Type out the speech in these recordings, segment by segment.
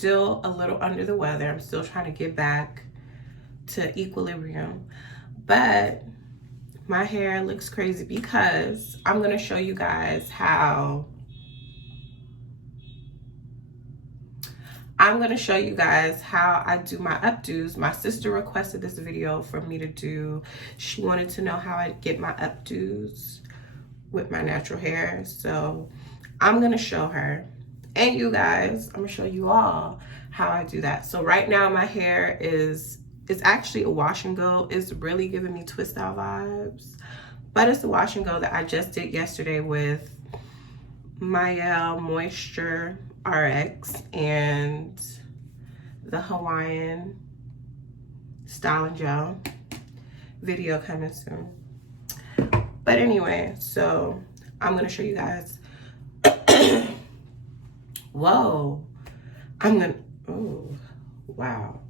still a little under the weather. I'm still trying to get back to equilibrium, but my hair looks crazy because I'm going to show you guys how I do my updos. My sister requested this video for me to do. She wanted to know how I get my updos with my natural hair. So I'm going to show her and you guys. I'm going to show you all how I do that. So right now my hair it's actually a wash and go. It's really giving me twist out vibes, but it's a wash and go that I just did yesterday with my Moisture RX and the Hawaiian styling gel. Video coming soon. But anyway, so I'm gonna show you guys. Whoa, oh wow.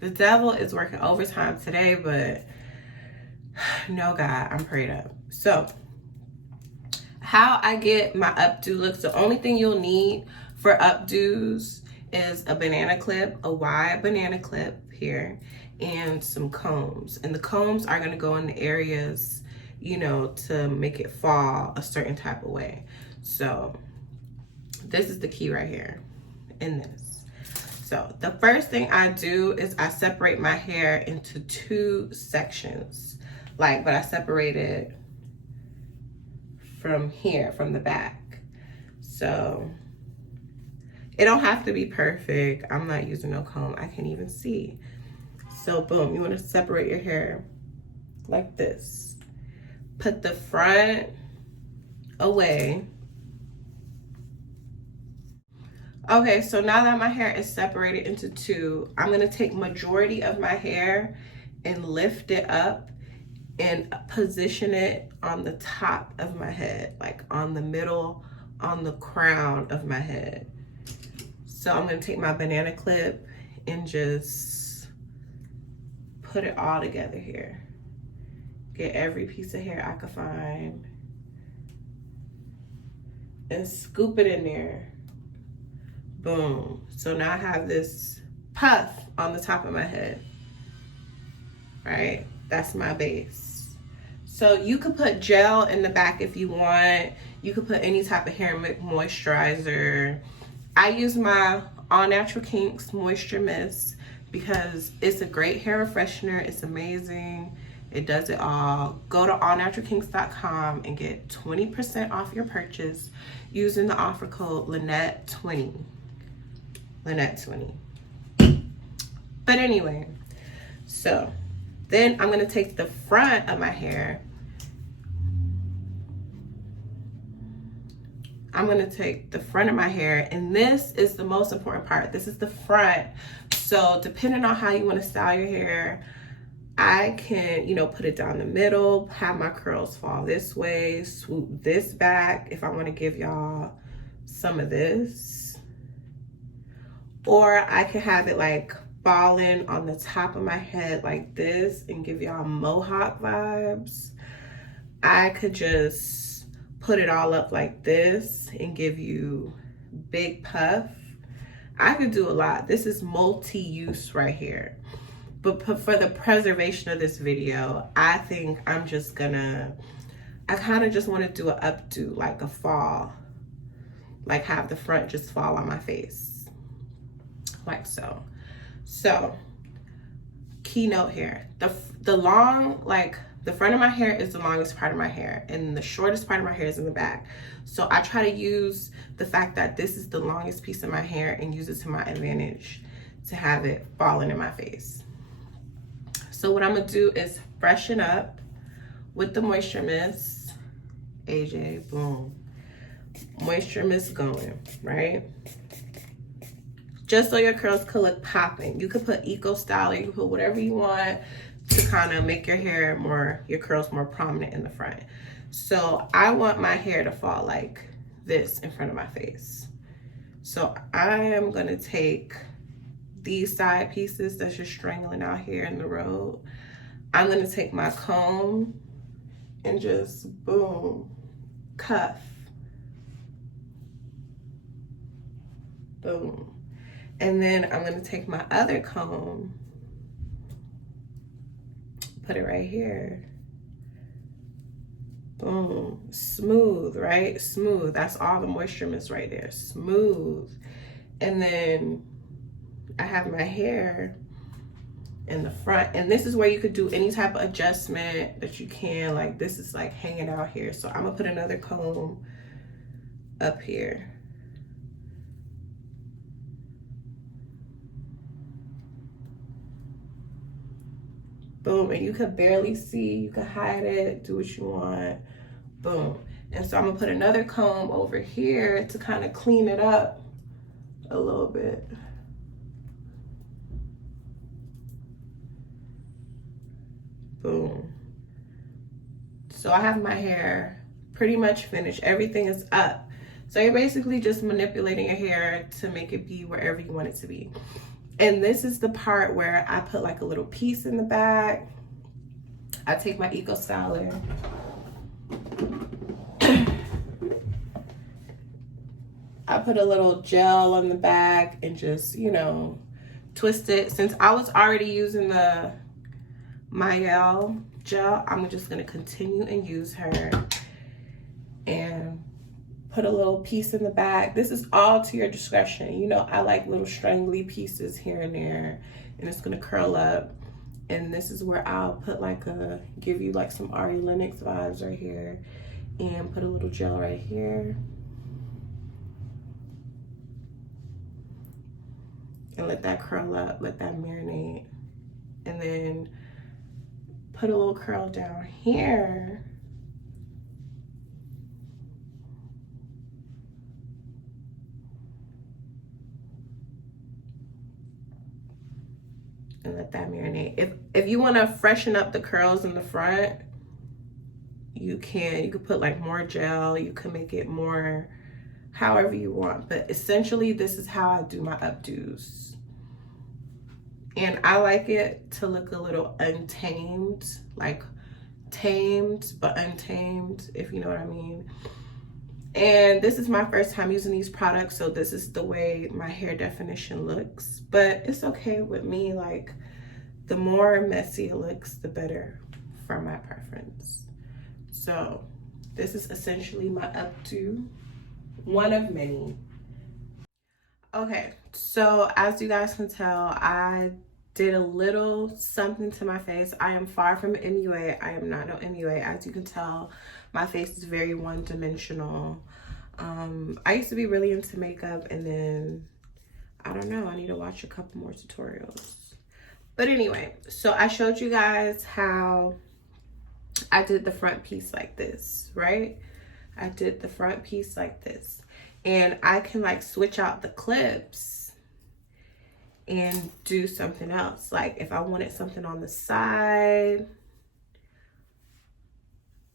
The devil is working overtime today, but no God, I'm prayed up. So how I get my updo looks, the only thing you'll need for updos is a banana clip, a wide banana clip here, and some combs. And the combs are gonna go in the areas, you know, to make it fall a certain type of way. So this is the key right here in this. So the first thing I do is I separate my hair into two sections, but I separate it from here, from the back. So it don't have to be perfect. I'm not using no comb. I can't even see. So boom, you want to separate your hair like this. Put the front away. Okay, so now that my hair is separated into two, I'm going to take majority of my hair and lift it up and position it on the top of my head, like on the middle, on the crown of my head. So I'm going to take my banana clip and just put it all together here. Get every piece of hair I could find and scoop it in there. Boom. So now I have this puff on the top of my head, right? That's my base. So you could put gel in the back if you want. You could put any type of hair moisturizer. I use my All Natural Kinks Moisture Mist because it's a great hair refreshener. It's amazing. It does it all. Go to allnaturalkinks.com and get 20% off your purchase using the offer code LynetteNicole. LynetteNicole. But anyway, so then I'm gonna take the front of my hair. I'm gonna take the front of my hair, and this is the most important part. This is the front. So depending on how you wanna style your hair, I can, you know, put it down the middle, have my curls fall this way, swoop this back if I wanna give y'all some of this. Or I can have it like falling on the top of my head like this and give y'all mohawk vibes. I could just put it all up like this and give you big puff. I could do a lot. This is multi-use right here. But for the preservation of this video, I think I'm just gonna, I kind of just want to do an updo, like a fall, like have the front just fall on my face. Like so. So keynote here, the long, like the front of my hair is the longest part of my hair and the shortest part of my hair is in the back. So I try to use the fact that this is the longest piece of my hair and use it to my advantage to have it falling in my face. So what I'm gonna do is freshen up with the Moisture Mist. AJ, boom. Moisture Mist going, right? Just so your curls could look popping. You could put Eco Style, you can put whatever you want to kind of make your hair more, your curls more prominent in the front. So I want my hair to fall like this in front of my face. So I am gonna take these side pieces that's just strangling out here in the road. I'm gonna take my comb and just boom, cuff. Boom. And then I'm gonna take my other comb, put it right here. Boom. Smooth, right? Smooth. That's all the moisture mist right there. Smooth. And then I have my hair in the front, and this is where you could do any type of adjustment that you can. Like this is like hanging out here, so I'm gonna put another comb up here. Boom. And you could barely see, you could hide it, do what you want. Boom. And so I'm gonna put another comb over here to kind of clean it up a little bit. Boom. So I have my hair pretty much finished. Everything is up. So you're basically just manipulating your hair to make it be wherever you want it to be. And this is the part where I put like a little piece in the back. I take my Eco Styler. I put a little gel on the back and just, you know, twist it. Since I was already using the Mayel gel, I'm just gonna continue and use her and put a little piece in the back. This is all to your discretion. You know, I like little strangly pieces here and there, and it's gonna curl up. And this is where I'll put like give you like some Ari Lennox vibes right here, and put a little gel right here. And let that curl up, let that marinate. And then put a little curl down here. And let that marinate. If you want to freshen up the curls in the front, you can. You could put like more gel. You can make it more however you want. But essentially, this is how I do my updos. And I like it to look a little untamed, like tamed but untamed, if you know what I mean. And this is my first time using these products, so this is the way my hair definition looks. But it's okay with me. Like, the more messy it looks, the better for my preference. So this is essentially my updo, one of many. Okay, so as you guys can tell, I did a little something to my face. I am far from MUA. I am not no MUA. As you can tell, my face is very one-dimensional. I used to be really into makeup, and then, I don't know, I need to watch a couple more tutorials. But anyway, so I showed you guys how I did the front piece like this, right? I did the front piece like this. And I can like switch out the clips and do something else. Like if I wanted something on the side,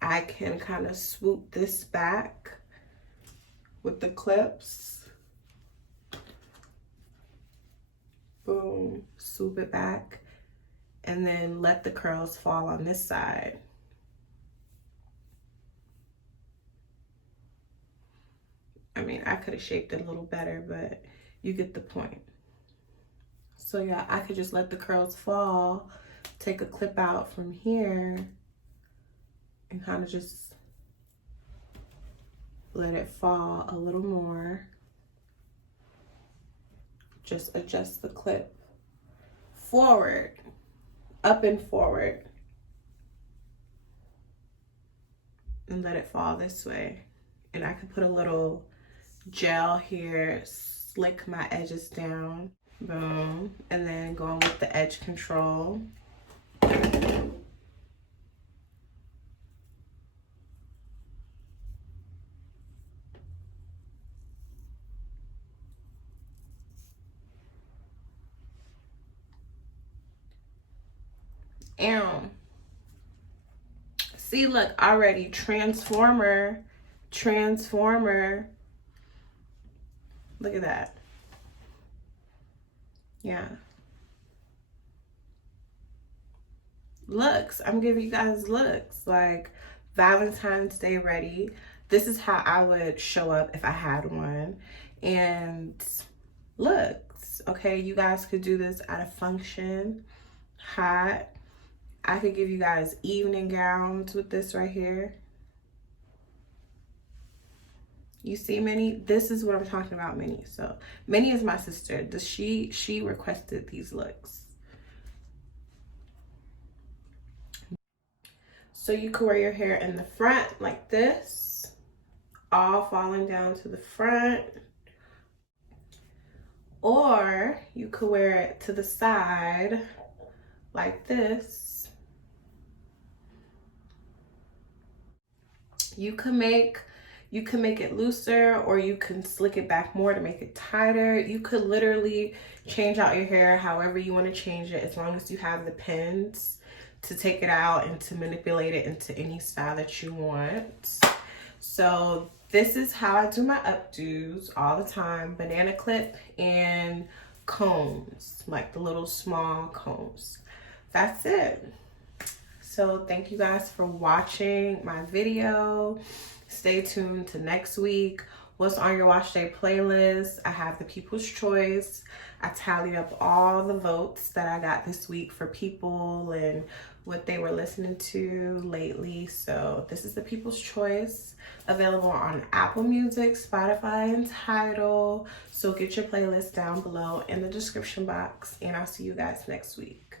I can kind of swoop this back with the clips. Boom, swoop it back, and then let the curls fall on this side. I mean, I could have shaped it a little better, but you get the point. So yeah, I could just let the curls fall, take a clip out from here, and kind of just let it fall a little more. Just adjust the clip forward, up and forward, and let it fall this way. And I could put a little gel here, slick my edges down, boom, and then going with the edge control. And see, look, already transformer. Look at that. Yeah. Looks. I'm giving you guys looks. Like Valentine's Day ready. This is how I would show up if I had one. And looks. Okay, you guys could do this at a function, hot. I could give you guys evening gowns with this right here. You see Minnie? This is what I'm talking about, Minnie. So Minnie is my sister. She requested these looks. So you could wear your hair in the front like this, all falling down to the front. Or you could wear it to the side like this. You can make it looser, or you can slick it back more to make it tighter. You could literally change out your hair however you want to change it, as long as you have the pins to take it out and to manipulate it into any style that you want. So this is how I do my updos all the time: banana clip and combs, like the little small combs. That's it. So thank you guys for watching my video. Stay tuned to next week. What's on your wash day playlist? I have the People's Choice. I tallied up all the votes that I got this week for people and what they were listening to lately. So this is the People's Choice, available on Apple Music, Spotify, and Tidal. So get your playlist down below in the description box, and I'll see you guys next week.